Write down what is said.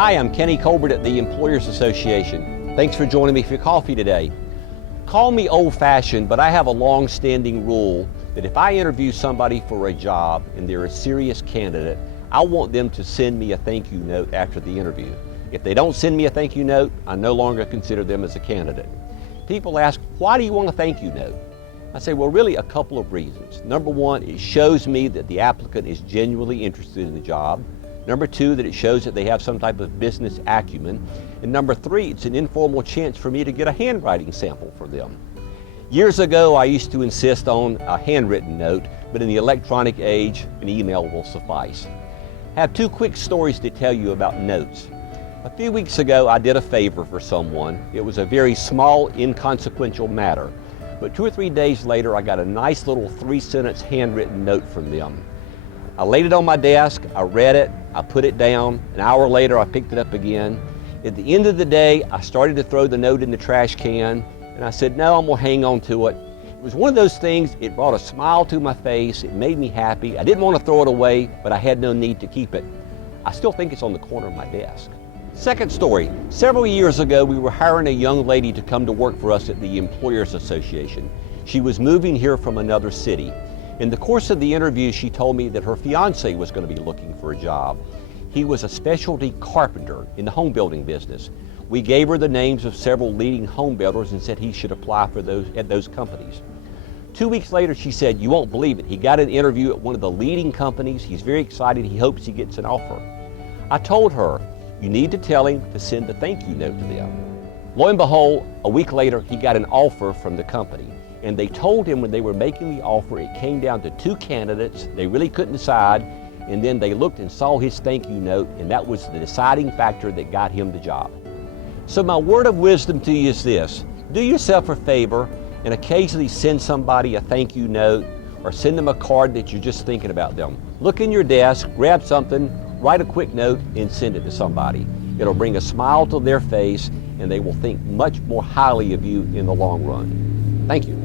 Hi, I'm Kenny Colbert at the Employers Association. Thanks for joining me for coffee today. Call me old-fashioned, but I have a long-standing rule that if I interview somebody for a job and they're a serious candidate, I want them to send me a thank you note after the interview. If they don't send me a thank you note, I no longer consider them as a candidate. People ask, why do you want a thank you note? I say, well, really a couple of reasons. Number one, it shows me that the applicant is genuinely interested in the job. Number two, that it shows that they have some type of business acumen. And number three, it's an informal chance for me to get a handwriting sample for them. Years ago, I used to insist on a handwritten note, but in the electronic age, an email will suffice. I have two quick stories to tell you about notes. A few weeks ago, I did a favor for someone. It was a very small, inconsequential matter. But 2 or 3 days later, I got a nice little 3-sentence handwritten note from them. I laid it on my desk, I read it, I put it down. An hour later, I picked it up again. At the end of the day, I started to throw the note in the trash can, and I said, no, I'm gonna hang on to it. It was one of those things, it brought a smile to my face, it made me happy. I didn't want to throw it away, but I had no need to keep it. I still think it's on the corner of my desk. Second story, several years ago, we were hiring a young lady to come to work for us at the Employers Association. She was moving here from another city. In the course of the interview, she told me that her fiance was going to be looking for a job. He was a specialty carpenter in the home building business. We gave her the names of several leading home builders and said he should apply for at those companies. 2 weeks later, she said, you won't believe it, he got an interview at one of the leading companies. He's very excited. He hopes he gets an offer. I told her, you need to tell him to send a thank you note to them. Lo and behold, a week later, he got an offer from the company. And they told him when they were making the offer, it came down to 2 candidates. They really couldn't decide. And then they looked and saw his thank you note, and that was the deciding factor that got him the job. So my word of wisdom to you is this: do yourself a favor and occasionally send somebody a thank you note or send them a card that you're just thinking about them. Look in your desk, grab something, write a quick note, and send it to somebody. It'll bring a smile to their face, and they will think much more highly of you in the long run. Thank you.